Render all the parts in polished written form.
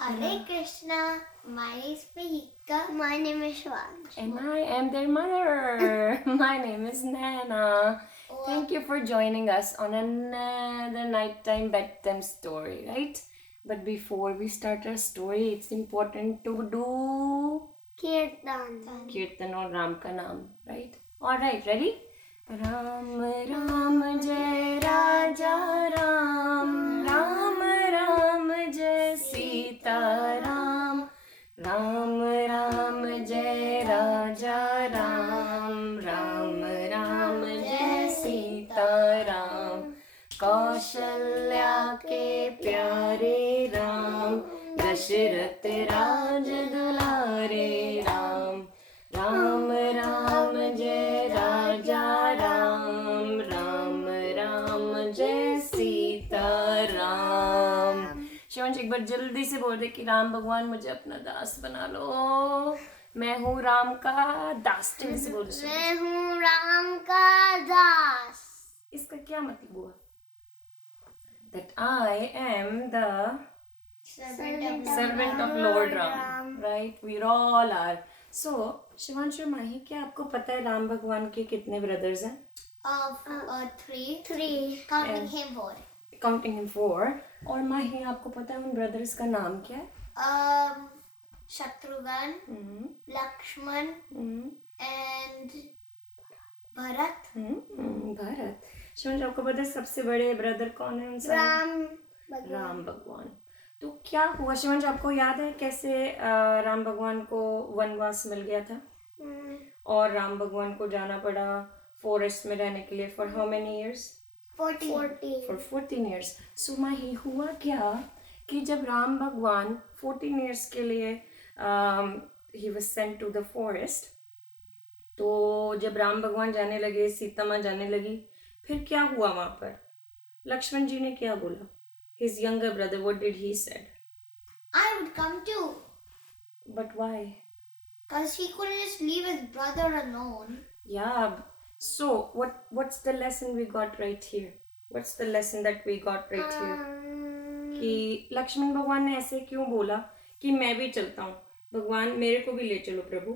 Hare Krishna. My name is Mahika. My name is Shwansh. And I am their mother. My name is Nana. Thank you for joining us on another nighttime bedtime story, right? But before we start our story, it's important to do Kirtan or Ram ka naam, right? Alright, ready? Ram Ram Jai Raja Ram, Ram Ram Jai Sita Ram, Ram Ram Jai Raja Ram, Ram Ram Jai Sita Ram, Kaushalya के प्यारे राम, दशरथ राज दुलारे राम, राम राम जय राजा राम, राम राम जय सीता राम. शिवांश एक बार जल्दी से बोल दे कि राम भगवान मुझे अपना दास बना लो. मैं हूँ राम का दास. जल्दी से बोल दे. मैं हूँ राम का दास. इसका क्या मतलब हुआ? That I am the servant of Lord Ram, right? We all are. So, Shivansh और माही, क्या आपको पता है राम भगवान के कितने ब्रदर्स हैं? Three. Counting him four. और माही, आपको पता है उन ब्रदर्स का नाम क्या है? Shatrughan, Lakshman, and Bharat. Bharat. Shivansh, आपको पता है सबसे बड़े ब्रदर कौन है उन सब? राम भगवान. तो क्या हुआ शिवांश, आपको याद है कैसे राम भगवान को वनवास मिल गया था? और राम भगवान को जाना पड़ा फॉरेस्ट में रहने के लिए for how many years? 14. For 14 years. So Mahi, हुआ क्या कि जब राम भगवान 14 इयर्स के लिए ही was sent to the forest, तो जब राम भगवान जाने लगे, सीता माँ जाने लगी, फिर क्या हुआ वहां पर? लक्ष्मण जी ने क्या बोला? His younger brother, what did he said? I would come too. But why? Because he couldn't just leave his brother alone. Yeah. So what's the lesson we got right here? What's the lesson that we got right here? कि लक्ष्मण भगवान ने ऐसे क्यों बोला कि मैं भी चलता हूँ, भगवान मेरे को भी ले चलो प्रभु?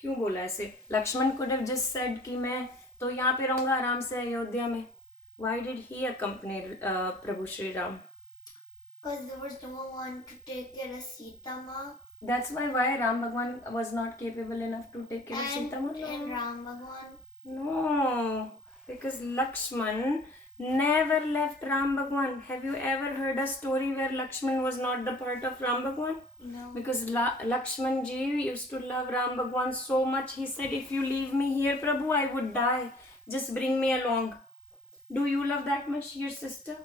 क्यों बोला ऐसे? Lakshman could have just said कि मैं तो यहाँ पे रहूंगा आराम से अयोध्या में. Why did he accompany Prabhu Shri Ram? Because there was no one to take care of Sita Ma. That's why Ram Bhagwan was not capable enough to take care of Sita Ma? And Ram Bhagwan. No, because Lakshman never left Ram Bhagwan. Have you ever heard a story where Lakshman was not the part of Ram Bhagwan? No. Because Lakshman ji used to love Ram Bhagwan so much, he said, if you leave me here, Prabhu, I would die. Just bring me along. Do you love that much your sister?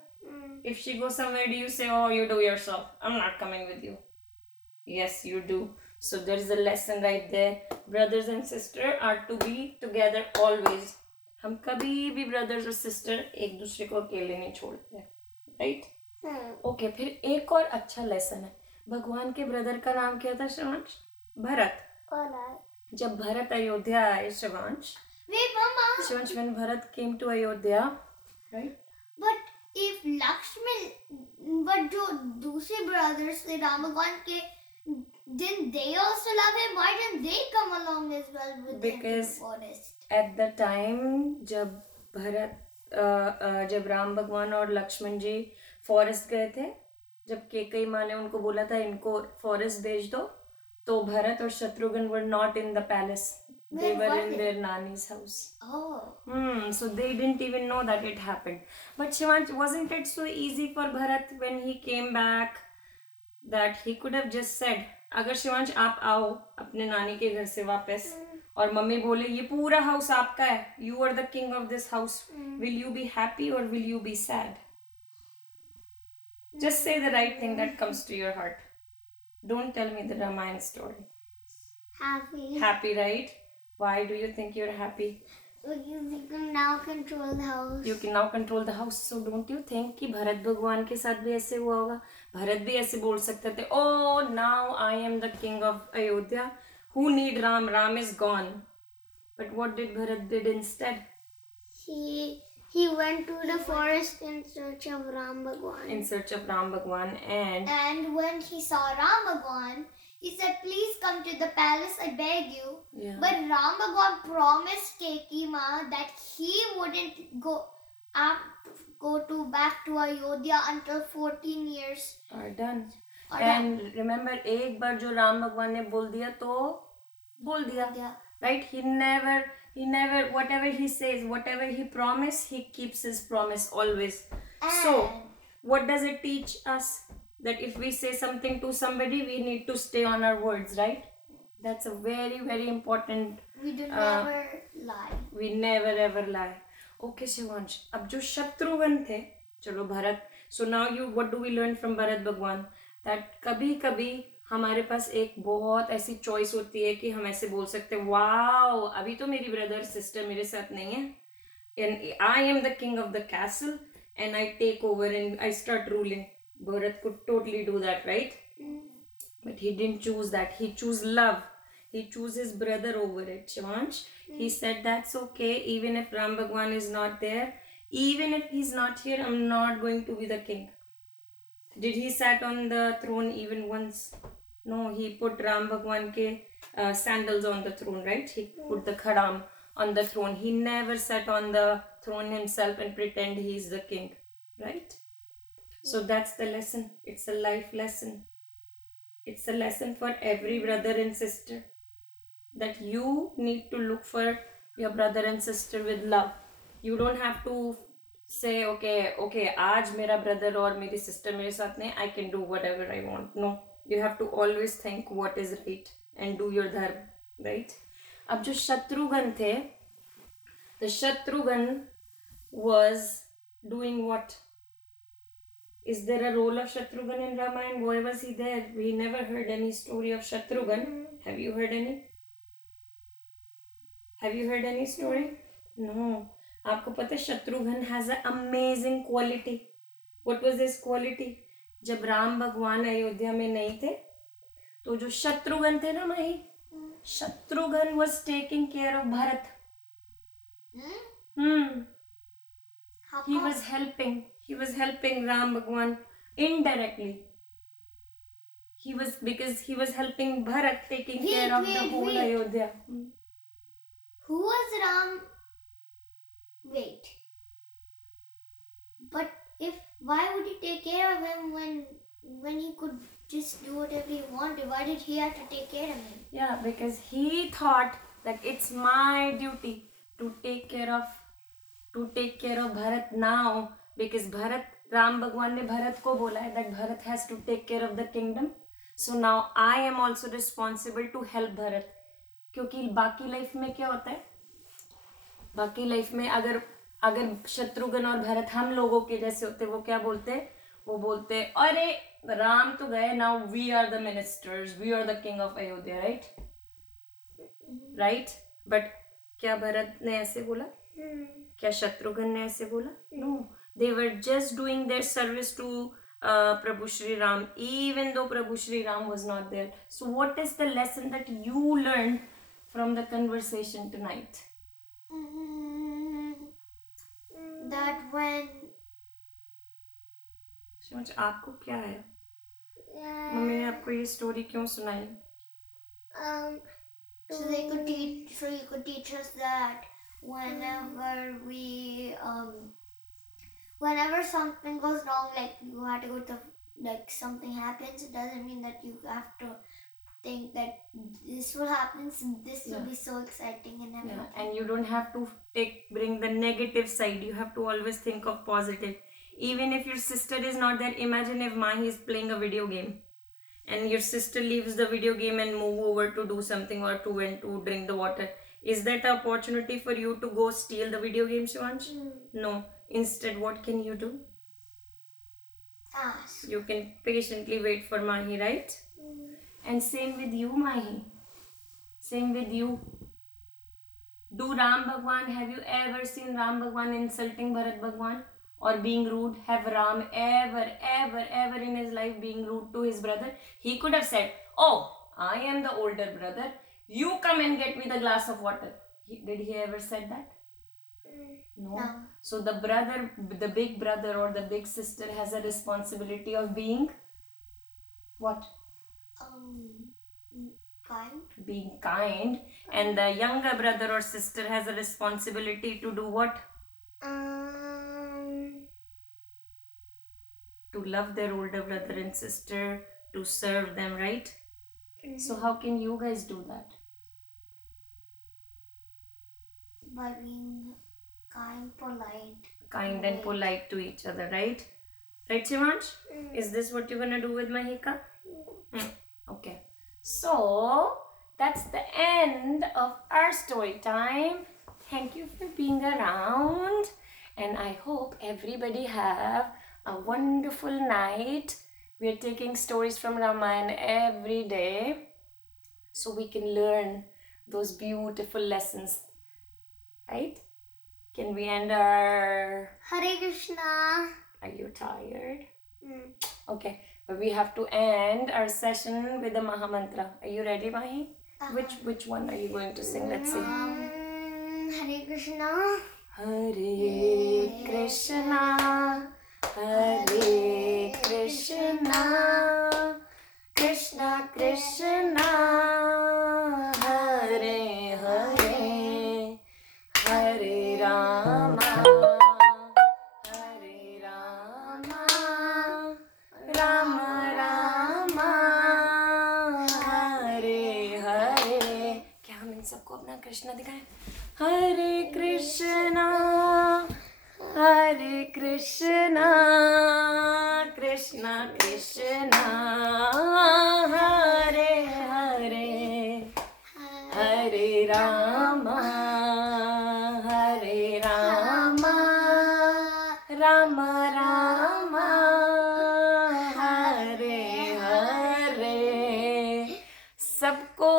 If she goes somewhere, do you say, oh, you do yourself, I'm not coming with you? Yes, you do. So there is a lesson right there. Brothers and sisters are to be together always. हम कभी भी brothers और sister एक दूसरे को अकेले नहीं छोड़ते, right? Okay, फिर एक और अच्छा lesson है. भगवान के brother का नाम क्या था शिवांश? भरत. जब भरत अयोध्या आए Shivansh. Wait, Mama. Shivansh, when Bharat came to Ayodhya, right? But if Lakshman, but जो दूसरे brothers थे राम भगवान के, didn't they also love him? Why didn't they come along as well with him to the forest? At the time जब जब राम भगवान और लक्ष्मण जी forest गए थे, जब केकई माँ ने उनको बोला था इनको फॉरेस्ट भेज दो, तो भरत और Shatrughan were not in the palace. They were in their nanny's house. Oh. So they didn't even know that it happened. But Shivansh, wasn't it so easy for Bharat when he came back that he could have just said, अगर शिवांश आप आओ अपने नानी के घर से वापस और मम्मी बोले ये पूरा हाउस आपका है, you are the king of this house, will you be happy or will you be sad? Just say the right thing that comes to your heart. Don't tell me the Ramayana story. Happy. Happy, right? Why do you think you're happy? Because you can now control the house. You can now control the house. So don't you think कि भरत भगवान के साथ भी ऐसे हुआ होगा? भरत भी ऐसे बोल सकते थे, oh now I am the king of Ayodhya. Who need Ram? Ram is gone. But what did Bharat did instead? He he went to the forest in search of Ram Bhagwan. In search of Ram Bhagwan, And when he saw Ram Bhagwan, he said, "Please come to the palace, I beg you." Yeah. But Ram Bhagwan promised Keki Ma that he wouldn't go back to Ayodhya until 14 years are done. are And remember, एक बार जो राम भगवान ने बोल दिया तो बोल दिया. done. Right? He never, whatever he says, whatever he promised, he keeps his promise always. So, what does it teach us? That if we say something to somebody, we need to stay on our words, right? That's a very, very important. We do never lie. We never ever lie. Okay, Shivansh. अब जो शत्रुघ्न थे, चलो Bharat. So now what do we learn from Bharat Bhagwan? That कभी कभी हमारे पास एक बहुत ऐसी चॉइस होती है कि हम ऐसे बोल सकते हैं, वाओ अभी तो मेरी ब्रदर सिस्टर मेरे साथ नहीं है, and I am the king of the castle and I take over and I start ruling. Bharat could totally do that, right? But he didn't choose that. He chose love. He chose his brother over it. Shivansh, he said that's okay, even if Ram Bhagwan is not there, even if he's not here, I'm not going to be the king. Did he sat on the throne even once? No, he put Ram Bhagwan ke sandals on the throne, right? He put the khadam on the throne. He never sat on the throne himself and pretend he's the king, right? So that's the lesson. It's a life lesson. It's a lesson for every brother and sister, that you need to look for your brother and sister with love. You don't have to say, okay, आज मेरा brother और मेरी sister मेरे साथ नहीं, I can do whatever I want. No, you have to always think what is right and do your dharma, right? अब जो शत्रुघ्न थे, the Shatrughan was doing what? Is there a role of Shatrughan in Ramayana? Why was he there? We never heard any story of Shatrughan. Have you heard any? Have you heard any story? No. आपको पता है Shatrughan has an amazing quality. What was this quality? जब राम भगवान अयोध्या में नहीं थे, तो जो शत्रुघ्न थे ना माही, Shatrughan was taking care of Bharat. He was helping. He was helping Ram Bhagwan indirectly. Because he was helping Bharat, taking care of the whole Ayodhya. Who was Ram? Wait. But why would he take care of him when he could just do whatever he wanted? Why did he have to take care of him? Yeah, because he thought that it's my duty to take care of Bharat now, because Ram Bhagwan ने Bharat को बोला है that Bharat has to take care of the kingdom. So now I am also responsible to help Bharat. क्योंकि बाकी life में क्या होता है, बाकी लाइफ में अगर शत्रुघ्न और भरत हम लोगों के जैसे होते, वो क्या बोलते, वो बोलते अरे राम तो गए, now we are the ministers, we are the king of Ayodhya, right. But क्या भरत ने ऐसे बोला? क्या शत्रुघ्न ने ऐसे बोला? No, they were just doing their service to Prabhu Shri Ram, even though Prabhu Shri Ram was not there. So what is the lesson that you learned from the conversation tonight? That when Shivansh, आपको क्या है? Mummy ने आपको ये story क्यों सुनाई? So you could teach us that whenever something goes wrong, like you have to go to, like something happens, it doesn't mean that you have to think that this will happen, so this will be so exciting and everything. Yeah, and you don't have to bring the negative side. You have to always think of positive. Even if your sister is not there, imagine if Mahi is playing a video game and your sister leaves the video game and move over to do something or to drink the water. Is that an opportunity for you to go steal the video game, Shivansh? No. Instead, what can you do? Ask. You can patiently wait for Mahi, right? And same with you, Mahi. Same with you. Do Ram Bhagwan, have you ever seen Ram Bhagwan insulting Bharat Bhagwan or being rude? Have Ram ever in his life being rude to his brother? He could have said, oh, I am the older brother. You come and get me the glass of water. Did he ever said that? No. No. So the big brother or the big sister has a responsibility of being what? Kind. Being kind. And the younger brother or sister has a responsibility to do what? To love their older brother and sister, to serve them, right? So how can you guys do that? By being kind, polite. Kind and polite to each other, right? Right, Shivansh? Is this what you're gonna do with Mahika? Okay. So that's the end of our story time. Thank you for being around, and I hope everybody have a wonderful night. We are taking stories from Ramayana every day so we can learn those beautiful lessons, right? Can we end our... Hare Krishna. Are you tired? Okay, but we have to end our session with the Maha Mantra. Are you ready, Mahi? Which one are you going to sing? Let's see. Hare Krishna. Hare Krishna, Hare Krishna, Krishna Krishna, Hare Hare, Hare Rama, Hare Rama, Rama Rama, Hare Hare. क्या हम इन सबको अपना कृष्णा दिखाएं? Hare Krishna, Hare Krishna, Krishna Krishna, Hare Hare, Hare Rama, Hare Rama, Rama Rama, Hare Hare. सबको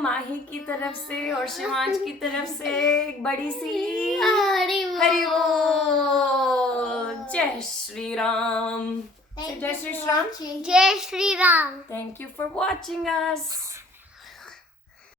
माही की तरफ से और शिवांश की तरफ से एक बड़ी सी हरि बोल. जय Shri Ram. Say Jai Shri Ram. Jai Shri Ram. Thank you for watching us.